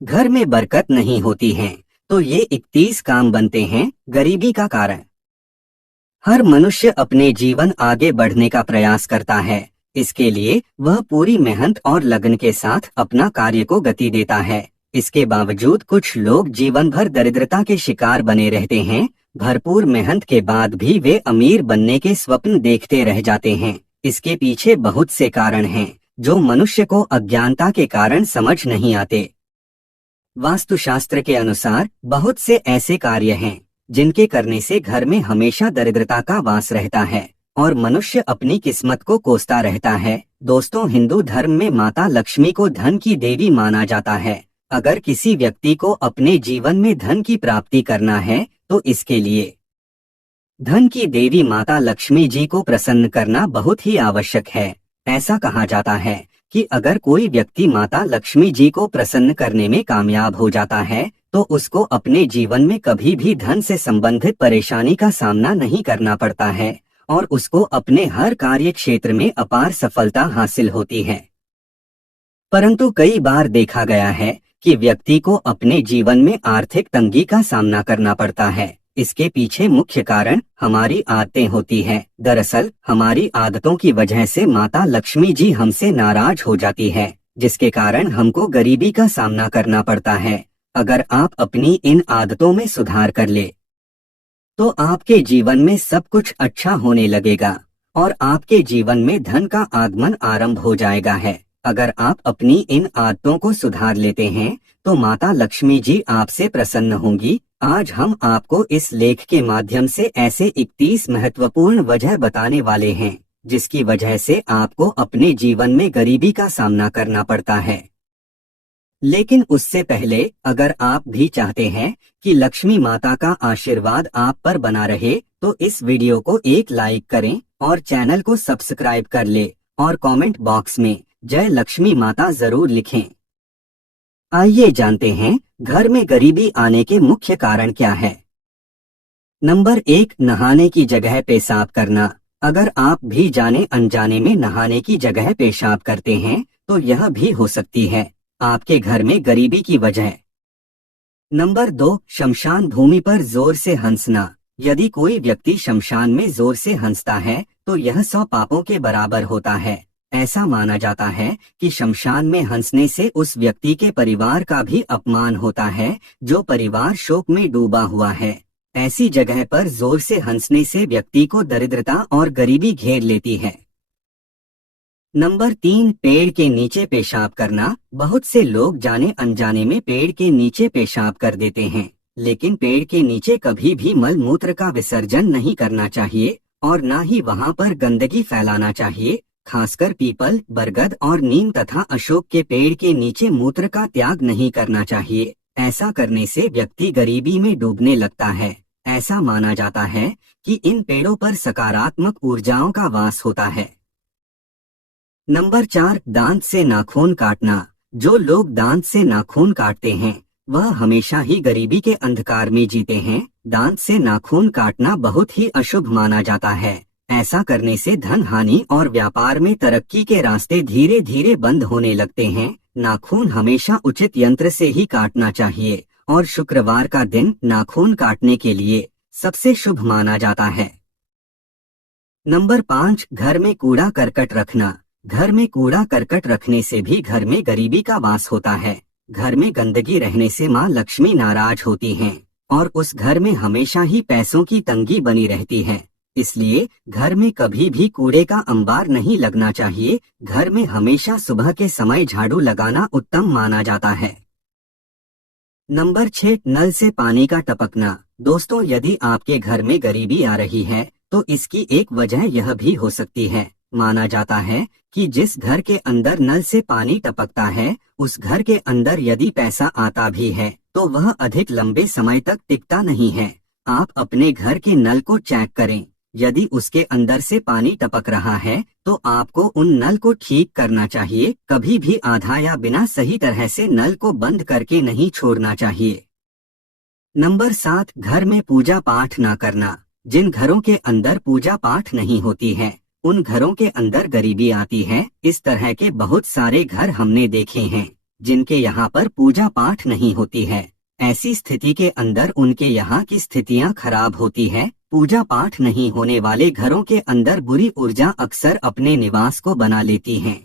घर में बरकत नहीं होती है तो ये 31 काम बनते हैं गरीबी का कारण। हर मनुष्य अपने जीवन आगे बढ़ने का प्रयास करता है। इसके लिए वह पूरी मेहनत और लगन के साथ अपना कार्य को गति देता है। इसके बावजूद कुछ लोग जीवन भर दरिद्रता के शिकार बने रहते हैं। भरपूर मेहनत के बाद भी वे अमीर बनने के स्वप्न देखते रह जाते हैं। इसके पीछे बहुत से कारण हैं जो मनुष्य को अज्ञानता के कारण समझ नहीं आते। वास्तुशास्त्र के अनुसार बहुत से ऐसे कार्य हैं जिनके करने से घर में हमेशा दरिद्रता का वास रहता है और मनुष्य अपनी किस्मत को कोसता रहता है। दोस्तों, हिंदू धर्म में माता लक्ष्मी को धन की देवी माना जाता है। अगर किसी व्यक्ति को अपने जीवन में धन की प्राप्ति करना है तो इसके लिए धन की देवी माता लक्ष्मी जी को प्रसन्न करना बहुत ही आवश्यक है। ऐसा कहा जाता है कि अगर कोई व्यक्ति माता लक्ष्मी जी को प्रसन्न करने में कामयाब हो जाता है तो उसको अपने जीवन में कभी भी धन से संबंधित परेशानी का सामना नहीं करना पड़ता है और उसको अपने हर कार्य क्षेत्र में अपार सफलता हासिल होती है। परंतु कई बार देखा गया है कि व्यक्ति को अपने जीवन में आर्थिक तंगी का सामना करना पड़ता है। इसके पीछे मुख्य कारण हमारी आदतें होती हैं। दरअसल हमारी आदतों की वजह से माता लक्ष्मी जी हमसे नाराज हो जाती है, जिसके कारण हमको गरीबी का सामना करना पड़ता है। अगर आप अपनी इन आदतों में सुधार कर ले तो आपके जीवन में सब कुछ अच्छा होने लगेगा और आपके जीवन में धन का आगमन आरंभ हो जाएगा है। अगर आप अपनी इन आदतों को सुधार लेते हैं तो माता लक्ष्मी जी आपसे प्रसन्न होंगी। आज हम आपको इस लेख के माध्यम से ऐसे 31 महत्वपूर्ण वजह बताने वाले हैं जिसकी वजह से आपको अपने जीवन में गरीबी का सामना करना पड़ता है। लेकिन उससे पहले अगर आप भी चाहते हैं कि लक्ष्मी माता का आशीर्वाद आप पर बना रहे तो इस वीडियो को एक लाइक करें और चैनल को सब्सक्राइब कर ले और कमेंट बॉक्स में जय लक्ष्मी माता जरूर लिखें। आइए जानते हैं घर में गरीबी आने के मुख्य कारण क्या है। नंबर 1, नहाने की जगह पेशाब करना। अगर आप भी जाने अनजाने में नहाने की जगह पेशाब करते हैं तो यह भी हो सकती है आपके घर में गरीबी की वजह। नंबर 2, शमशान भूमि पर जोर से हंसना। यदि कोई व्यक्ति शमशान में जोर से हंसता है तो यह 100 पापों के बराबर होता है। ऐसा माना जाता है कि शमशान में हंसने से उस व्यक्ति के परिवार का भी अपमान होता है जो परिवार शोक में डूबा हुआ है। ऐसी जगह पर जोर से हंसने से व्यक्ति को दरिद्रता और गरीबी घेर लेती है। नंबर 3, पेड़ के नीचे पेशाब करना। बहुत से लोग जाने अनजाने में पेड़ के नीचे पेशाब कर देते हैं, लेकिन पेड़ के नीचे कभी भी मल मूत्र का विसर्जन नहीं करना चाहिए और न ही वहां पर गंदगी फैलाना चाहिए। खासकर पीपल, बरगद और नीम तथा अशोक के पेड़ के नीचे मूत्र का त्याग नहीं करना चाहिए। ऐसा करने से व्यक्ति गरीबी में डूबने लगता है। ऐसा माना जाता है कि इन पेड़ों पर सकारात्मक ऊर्जाओं का वास होता है। नंबर 4, दांत से नाखून काटना। जो लोग दांत से नाखून काटते हैं वह हमेशा ही गरीबी के अंधकार में जीते हैं। दांत से नाखून काटना बहुत ही अशुभ माना जाता है। ऐसा करने से धन हानि और व्यापार में तरक्की के रास्ते धीरे धीरे बंद होने लगते हैं। नाखून हमेशा उचित यंत्र से ही काटना चाहिए और शुक्रवार का दिन नाखून काटने के लिए सबसे शुभ माना जाता है। नंबर 5, घर में कूड़ा करकट रखना। घर में कूड़ा करकट रखने से भी घर में गरीबी का वास होता है। घर में गंदगी रहने से माँ लक्ष्मी नाराज होती हैं और उस घर में हमेशा ही पैसों की तंगी बनी रहती है। इसलिए घर में कभी भी कूड़े का अंबार नहीं लगना चाहिए। घर में हमेशा सुबह के समय झाड़ू लगाना उत्तम माना जाता है। नंबर 6, नल से पानी का टपकना। दोस्तों, यदि आपके घर में गरीबी आ रही है तो इसकी एक वजह यह भी हो सकती है। माना जाता है कि जिस घर के अंदर नल से पानी टपकता है उस घर के अंदर यदि पैसा आता भी है तो वह अधिक लंबे समय तक टिकता नहीं है। आप अपने घर के नल को चेक करें। यदि उसके अंदर से पानी टपक रहा है तो आपको उन नल को ठीक करना चाहिए। कभी भी आधा या बिना सही तरह से नल को बंद करके नहीं छोड़ना चाहिए। नंबर 7, घर में पूजा पाठ ना करना। जिन घरों के अंदर पूजा पाठ नहीं होती है उन घरों के अंदर गरीबी आती है। इस तरह के बहुत सारे घर हमने देखे हैं। जिनके यहाँ पर पूजा पाठ नहीं होती है। ऐसी स्थिति के अंदर उनके यहाँ की स्थितियाँ खराब होती है। पूजा पाठ नहीं होने वाले घरों के अंदर बुरी ऊर्जा अक्सर अपने निवास को बना लेती हैं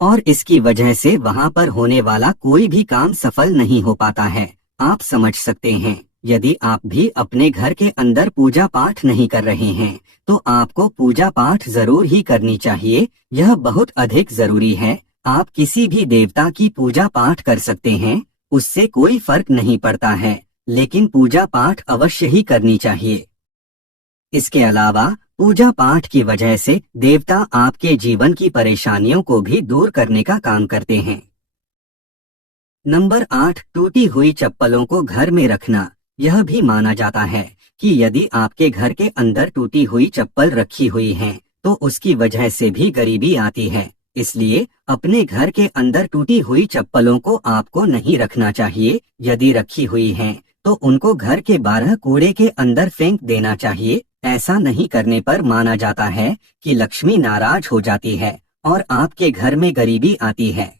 और इसकी वजह से वहाँ पर होने वाला कोई भी काम सफल नहीं हो पाता है। आप समझ सकते हैं, यदि आप भी अपने घर के अंदर पूजा पाठ नहीं कर रहे हैं तो आपको पूजा पाठ जरूर ही करनी चाहिए। यह बहुत अधिक जरूरी है। आप किसी भी देवता की पूजा पाठ कर सकते हैं, उससे कोई फर्क नहीं पड़ता है, लेकिन पूजा पाठ अवश्य ही करनी चाहिए। इसके अलावा पूजा पाठ की वजह से देवता आपके जीवन की परेशानियों को भी दूर करने का काम करते हैं। नंबर 8, टूटी हुई चप्पलों को घर में रखना। यह भी माना जाता है कि यदि आपके घर के अंदर टूटी हुई चप्पल रखी हुई है तो उसकी वजह से भी गरीबी आती है। इसलिए अपने घर के अंदर टूटी हुई चप्पलों को आपको नहीं रखना चाहिए। यदि रखी हुई हैं तो उनको घर के 12 कूड़े के अंदर फेंक देना चाहिए। ऐसा नहीं करने पर माना जाता है कि लक्ष्मी नाराज हो जाती है और आपके घर में गरीबी आती है।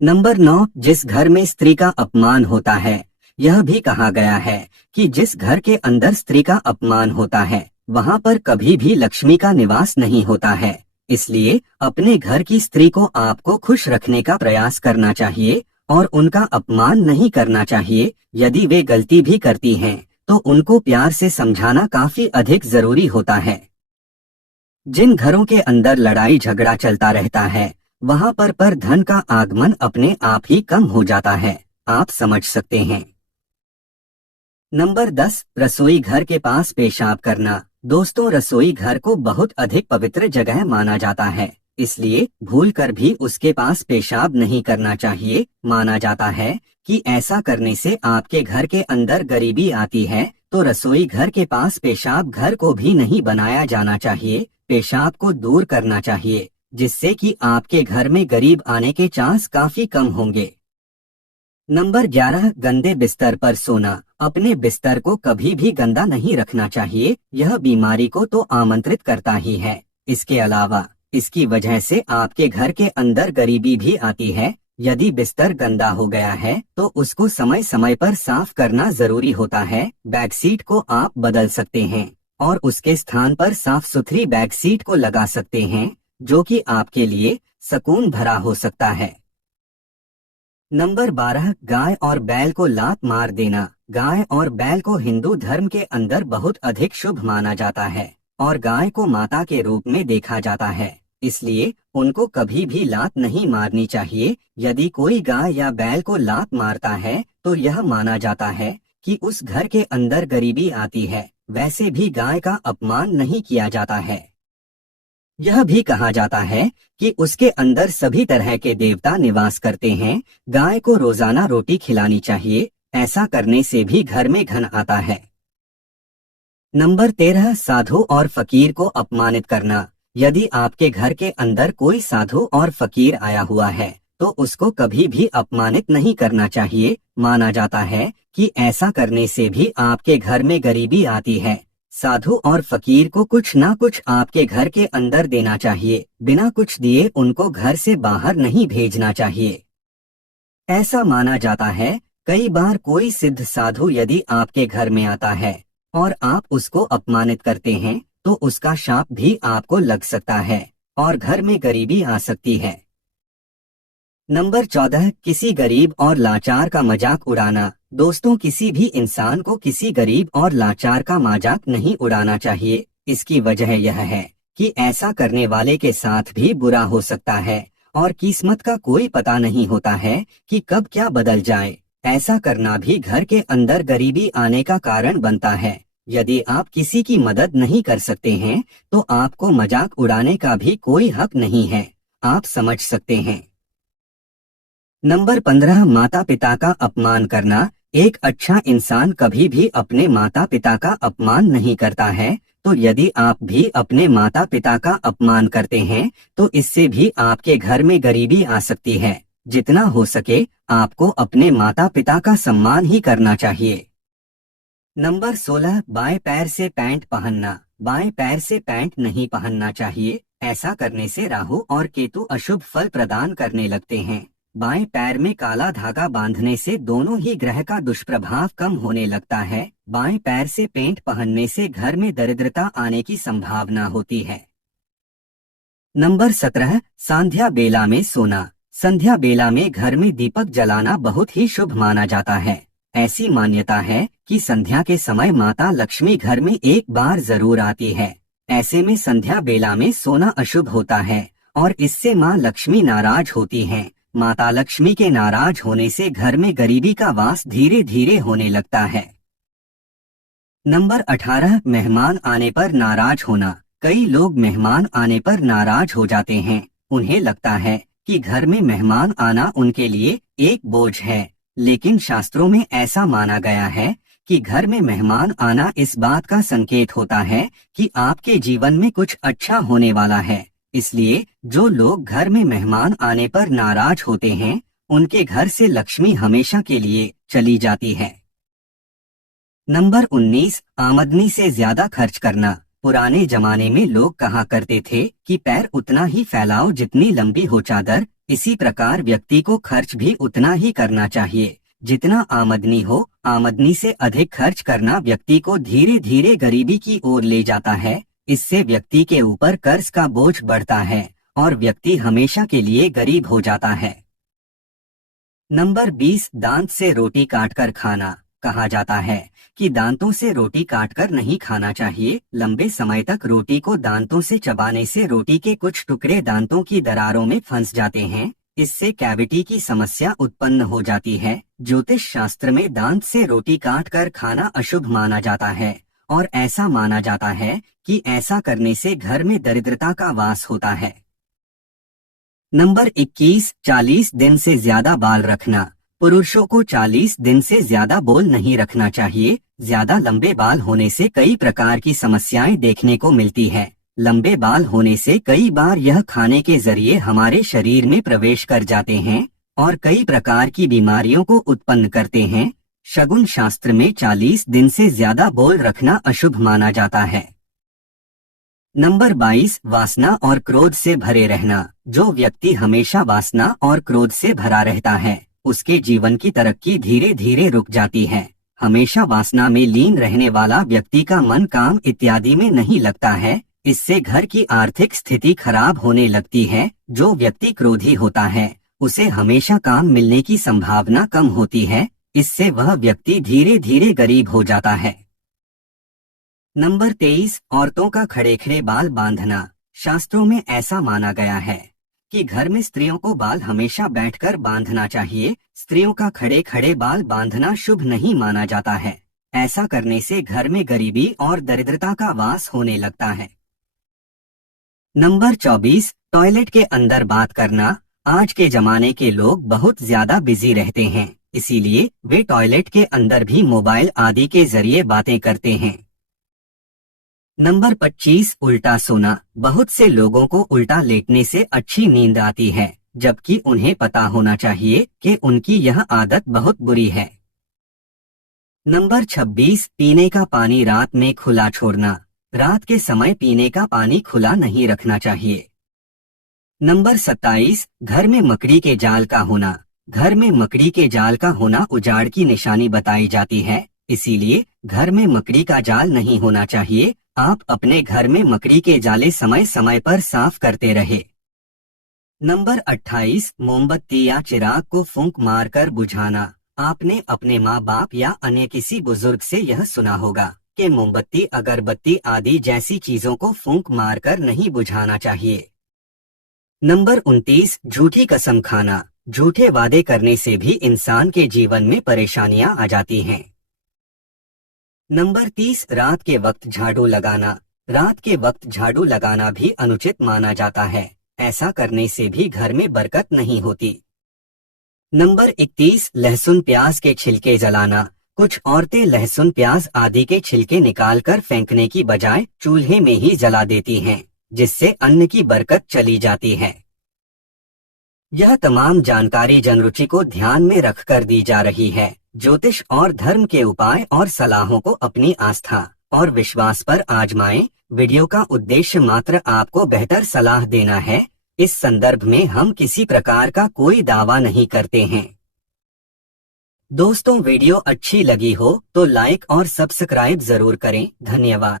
नंबर 9, जिस घर में स्त्री का अपमान होता है। यह भी कहा गया है कि जिस घर के अंदर स्त्री का अपमान होता है वहाँ पर कभी भी लक्ष्मी का निवास नहीं होता है। इसलिए अपने घर की स्त्री को आपको खुश रखने का प्रयास करना चाहिए और उनका अपमान नहीं करना चाहिए। यदि वे गलती भी करती हैं तो उनको प्यार से समझाना काफी अधिक जरूरी होता है। जिन घरों के अंदर लड़ाई झगड़ा चलता रहता है वहाँ पर धन का आगमन अपने आप ही कम हो जाता है। आप समझ सकते हैं। नंबर 10, रसोई घर के पास पेशाब करना। दोस्तों, रसोई घर को बहुत अधिक पवित्र जगह माना जाता है, इसलिए भूलकर भी उसके पास पेशाब नहीं करना चाहिए। माना जाता है कि ऐसा करने से आपके घर के अंदर गरीबी आती है, तो रसोई घर के पास पेशाब घर को भी नहीं बनाया जाना चाहिए। पेशाब को दूर करना चाहिए, जिससे कि आपके घर में गरीब आने के चांस काफी कम होंगे। नंबर 11, गंदे बिस्तर पर सोना। अपने बिस्तर को कभी भी गंदा नहीं रखना चाहिए। यह बीमारी को तो आमंत्रित करता ही है, इसके अलावा इसकी वजह से आपके घर के अंदर गरीबी भी आती है। यदि बिस्तर गंदा हो गया है तो उसको समय समय पर साफ करना जरूरी होता है। बेडशीट को आप बदल सकते हैं और उसके स्थान पर साफ सुथरी बेडशीट को लगा सकते हैं, जो कि आपके लिए सुकून भरा हो सकता है। नंबर 12, गाय और बैल को लात मार देना। गाय और बैल को हिंदू धर्म के अंदर बहुत अधिक शुभ माना जाता है और गाय को माता के रूप में देखा जाता है, इसलिए उनको कभी भी लात नहीं मारनी चाहिए। यदि कोई गाय या बैल को लात मारता है तो यह माना जाता है कि उस घर के अंदर गरीबी आती है। वैसे भी गाय का अपमान नहीं किया जाता है। यह भी कहा जाता है कि उसके अंदर सभी तरह के देवता निवास करते हैं। गाय को रोजाना रोटी खिलानी चाहिए, ऐसा करने से भी घर में धन आता है। नंबर 13, साधु और फकीर को अपमानित करना। यदि आपके घर के अंदर कोई साधु और फकीर आया हुआ है तो उसको कभी भी अपमानित नहीं करना चाहिए। माना जाता है कि ऐसा करने से भी आपके घर में गरीबी आती है। साधु और फकीर को कुछ ना कुछ आपके घर के अंदर देना चाहिए। बिना कुछ दिए उनको घर से बाहर नहीं भेजना चाहिए। ऐसा माना जाता है कई बार कोई सिद्ध साधु यदि आपके घर में आता है और आप उसको अपमानित करते हैं तो उसका शाप भी आपको लग सकता है और घर में गरीबी आ सकती है। नंबर 14, किसी गरीब और लाचार का मजाक उड़ाना। दोस्तों, किसी भी इंसान को किसी गरीब और लाचार का मजाक नहीं उड़ाना चाहिए। इसकी वजह यह है कि ऐसा करने वाले के साथ भी बुरा हो सकता है और किस्मत का कोई पता नहीं होता है कि कब क्या बदल जाए। ऐसा करना भी घर के अंदर गरीबी आने का कारण बनता है। यदि आप किसी की मदद नहीं कर सकते हैं तो आपको मजाक उड़ाने का भी कोई हक नहीं है। आप समझ सकते हैं। नंबर 15, माता पिता का अपमान करना। एक अच्छा इंसान कभी भी अपने माता पिता का अपमान नहीं करता है, तो यदि आप भी अपने माता पिता का अपमान करते हैं तो इससे भी आपके घर में गरीबी आ सकती है। जितना हो सके आपको अपने माता पिता का सम्मान ही करना चाहिए। नंबर 16, बाएं पैर से पैंट पहनना। बाएं पैर से पैंट नहीं पहनना चाहिए। ऐसा करने से राहु और केतु अशुभ फल प्रदान करने लगते हैं। बाएं पैर में काला धागा बांधने से दोनों ही ग्रह का दुष्प्रभाव कम होने लगता है। बाएं पैर से पेंट पहनने से घर में दरिद्रता आने की संभावना होती है। नंबर 17, संध्या बेला में सोना। संध्या बेला में घर में दीपक जलाना बहुत ही शुभ माना जाता है। ऐसी मान्यता है कि संध्या के समय माता लक्ष्मी घर में एक बार जरूर आती है। ऐसे में संध्या बेला में सोना अशुभ होता है और इससे माँ लक्ष्मी नाराज होती हैं। माता लक्ष्मी के नाराज होने से घर में गरीबी का वास धीरे धीरे होने लगता है। नंबर 18, मेहमान आने पर नाराज होना। कई लोग मेहमान आने पर नाराज हो जाते हैं। उन्हें लगता है कि घर में मेहमान आना उनके लिए एक बोझ है, लेकिन शास्त्रों में ऐसा माना गया है कि घर में मेहमान आना इस बात का संकेत होता है कि आपके जीवन में कुछ अच्छा होने वाला है। इसलिए जो लोग घर में मेहमान आने पर नाराज होते हैं, उनके घर से लक्ष्मी हमेशा के लिए चली जाती है। नंबर 19, आमदनी से ज्यादा खर्च करना। पुराने जमाने में लोग कहा करते थे कि पैर उतना ही फैलाओ जितनी लंबी हो चादर। इसी प्रकार व्यक्ति को खर्च भी उतना ही करना चाहिए जितना आमदनी हो। आमदनी से अधिक खर्च करना व्यक्ति को धीरे धीरे गरीबी की ओर ले जाता है। इससे व्यक्ति के ऊपर कर्ज का बोझ बढ़ता है और व्यक्ति हमेशा के लिए गरीब हो जाता है। नंबर 20, दांत से रोटी काटकर खाना। कहा जाता है कि दांतों से रोटी काटकर नहीं खाना चाहिए। लंबे समय तक रोटी को दांतों से चबाने से रोटी के कुछ टुकड़े दांतों की दरारों में फंस जाते हैं। इससे कैविटी की समस्या उत्पन्न हो जाती है। ज्योतिष शास्त्र में दांत से रोटी काटकर खाना अशुभ माना जाता है और ऐसा माना जाता है कि ऐसा करने से घर में दरिद्रता का वास होता है। नंबर 21, 40 दिन से ज्यादा बाल रखना। पुरुषों को 40 दिन से ज्यादा बाल नहीं रखना चाहिए। ज्यादा लंबे बाल होने से कई प्रकार की समस्याएं देखने को मिलती है। लंबे बाल होने से कई बार यह खाने के जरिए हमारे शरीर में प्रवेश कर जाते हैं और कई प्रकार की बीमारियों को उत्पन्न करते हैं। शगुन शास्त्र में 40 दिन से ज्यादा बाल रखना अशुभ माना जाता है। नंबर 22, वासना और क्रोध से भरे रहना। जो व्यक्ति हमेशा वासना और क्रोध से भरा रहता है, उसके जीवन की तरक्की धीरे धीरे रुक जाती है। हमेशा वासना में लीन रहने वाला व्यक्ति का मन काम इत्यादि में नहीं लगता है। इससे घर की आर्थिक स्थिति खराब होने लगती है। जो व्यक्ति क्रोधी होता है, उसे हमेशा काम मिलने की संभावना कम होती है। इससे वह व्यक्ति धीरे धीरे गरीब हो जाता है। नंबर 23, औरतों का खड़े खड़े बाल बांधना। शास्त्रों में ऐसा माना गया है कि घर में स्त्रियों को बाल हमेशा बैठकर बांधना चाहिए। स्त्रियों का खड़े खड़े बाल बांधना शुभ नहीं माना जाता है। ऐसा करने से घर में गरीबी और दरिद्रता का वास होने लगता है। नंबर 24, टॉयलेट के अंदर बात करना। आज के जमाने के लोग बहुत ज्यादा बिजी रहते हैं, इसीलिए वे टॉयलेट के अंदर भी मोबाइल आदि के जरिए बातें करते हैं। नंबर 25, उल्टा सोना। बहुत से लोगों को उल्टा लेटने से अच्छी नींद आती है, जबकि उन्हें पता होना चाहिए कि उनकी यह आदत बहुत बुरी है। नंबर 26, पीने का पानी रात में खुला छोड़ना। रात के समय पीने का पानी खुला नहीं रखना चाहिए। नंबर 27, घर में मकड़ी के जाल का होना। घर में मकड़ी के जाल का होना उजाड़ की निशानी बताई जाती है, इसीलिए घर में मकड़ी का जाल नहीं होना चाहिए। आप अपने घर में मकड़ी के जाले समय समय पर साफ करते रहे। नंबर 28, मोमबत्ती या चिराग को फूंक मारकर बुझाना। आपने अपने माँ बाप या अन्य किसी बुजुर्ग से यह सुना होगा कि मोमबत्ती, अगरबत्ती आदि जैसी चीजों को फूंक मारकर नहीं बुझाना चाहिए। नंबर 29, झूठी कसम खाना। झूठे वादे करने से भी इंसान के जीवन में परेशानियां आ जाती हैं। नंबर 30, रात के वक्त झाड़ू लगाना। रात के वक्त झाड़ू लगाना भी अनुचित माना जाता है। ऐसा करने से भी घर में बरकत नहीं होती। नंबर 31, लहसुन प्याज के छिलके जलाना। कुछ औरतें लहसुन प्याज आदि के छिलके निकालकर फेंकने की बजाय चूल्हे में ही जला देती हैं, जिससे अन्न की बरकत चली जाती है। यह तमाम जानकारी जनरुचि को ध्यान में रखकर दी जा रही है। ज्योतिष और धर्म के उपाय और सलाहों को अपनी आस्था और विश्वास पर आजमाएं। वीडियो का उद्देश्य मात्र आपको बेहतर सलाह देना है। इस संदर्भ में हम किसी प्रकार का कोई दावा नहीं करते हैं। दोस्तों, वीडियो अच्छी लगी हो तो लाइक और सब्सक्राइब जरूर करें। धन्यवाद।